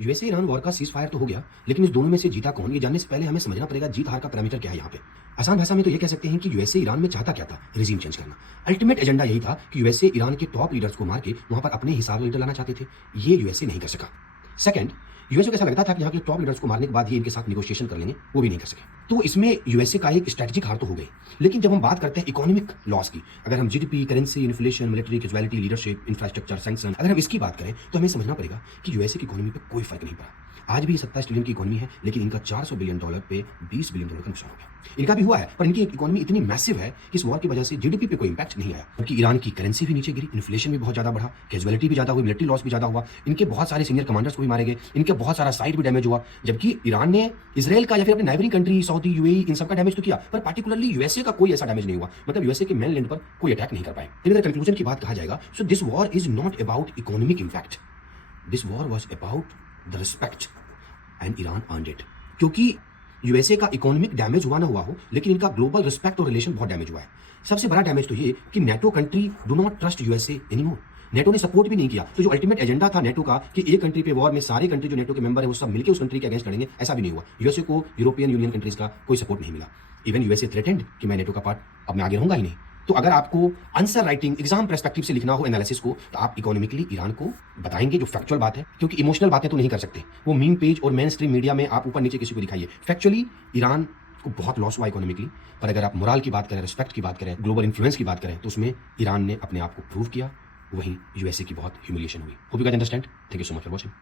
USA Iran war का cease fire तो हो गया, लेकिन इस दोनों में से जीता कौन, ये जानने से पहले हमें समझना पड़ेगा जीत हार का पैरामीटर क्या है यहाँ पे। आसान भाषा में तो ये कह सकते हैं कि यूएसए ईरान में चाहता क्या था, रिजीम चेंज करना। अल्टीमेट एजेंडा यही था कि यूएसए ईरान के टॉप लीडर्स को मार के वहां पर अपने हिसाब लीडर लाना चाहते थे। ये यूएसए नहीं कर सका। सेकंड, यूएसए को ऐसा लगता था कि यहाँ के टॉप लीडर्स को मारने के बाद ये इनके साथ निगोशिएशन कर लेंगे, वो भी नहीं कर सके। तो इसमें यूएसए का एक स्ट्रेटेजिक हार तो हो गई। लेकिन जब हम बात करते हैं इकोनॉमिक लॉस की, अगर हम GDP, currency, inflation, military casualty, leadership, infrastructure, sanction, अगर हम इसकी बात करें तो हमें समझना पड़ेगा कि यूएसए की इकोनॉमी पे कोई फर्क नहीं पड़ा। आज भी 27 ट्रिलियन की इकोनॉमी है, लेकिन इनका $400 बिलियन पे $20 बिलियन का नुकसान हो गया। इनका भी हुआ है, पर इनकी इकोनॉमी इतनी मैसिव है कि इस वॉर की वजह से जीडीपी पे कोई इंपैक्ट नहीं आया। क्योंकि ईरान की करेंसी भी नीचे गिरी, इन्फ्लेशन भी बहुत ज्यादा बढ़ा, कैजुअलिटी भी ज्यादा हुई, मिलिट्री लॉस भी ज्यादा हुआ, इनके बहुत सारे सीनियर कमांडर्स को भी मारे गए, इनके बहुत सारा साइट भी डैमेज हुआ। जबकि ईरान ने इसराइल का या फिर अपने नाइबरिंग कंट्री सऊदी, यूएई, इन सबका डैमेज तो किया, पर पार्टिकुलरली यूएसए का कोई ऐसा डैमेज नहीं हुआ। मतलब यूएसए के मेन लैंड पर कोई अटैक नहीं कर पाए। अगर कंक्लूजन की बात कहा जाएगा, so this war is not about economic impact, this war was about the respect and Iran earned it. क्योंकि यूएसए का इकोनॉमिक डैमेज हुआ ना हुआ हो, लेकिन इनका ग्लोबल रिस्पेक्ट और रिलेशन बहुत डैमेज हुआ है। सबसे बड़ा डैमेज तो ये कि NATO country do not trust USA anymore. NATO ने सपोर्ट भी नहीं किया। तो जो अल्टीमेट एजेंडा था नेटो का कि एक कंट्री पे वॉर में सारे कंट्री जो नेटो के मेंबर है वो सब मिलकर उस कंट्री के अगेंस्ट लड़ेंगे, ऐसा भी नहीं हुआ। यूएसए को यूरोपियन यूनियन कंट्रीज का कोई सपोर्ट नहीं मिला। इवन यूएसए थ्रेटेंड कि मैं नेटो का पार्ट, अब मैं आगे रहूंगा ही नहीं। तो अगर आपको आंसर राइटिंग एग्जाम पर्सपेक्टिव से लिखना हो एनालिसिस को, तो आप इकोनॉमिकली ईरान को बताएंगे जो फैक्चुअल बात है, क्योंकि इमोशनल बातें तो नहीं कर सकते। वो मीम पेज और मेन स्ट्रीम मीडिया में आप ऊपर नीचे किसी को दिखाइए। फैक्चुअली ईरान को बहुत लॉस हुआ इकोनॉमिकली, पर अगर आप मोरल की बात करें, रिस्पेक्ट की बात करें, ग्लोबल इन्फ्लुएंस की बात करें, तो उसमें ईरान ने अपने आप को प्रूव किया। वहीं यूएसए की बहुत ह्यूमिलिएशन हुई। Hope you guys understand. Thank you so much for watching.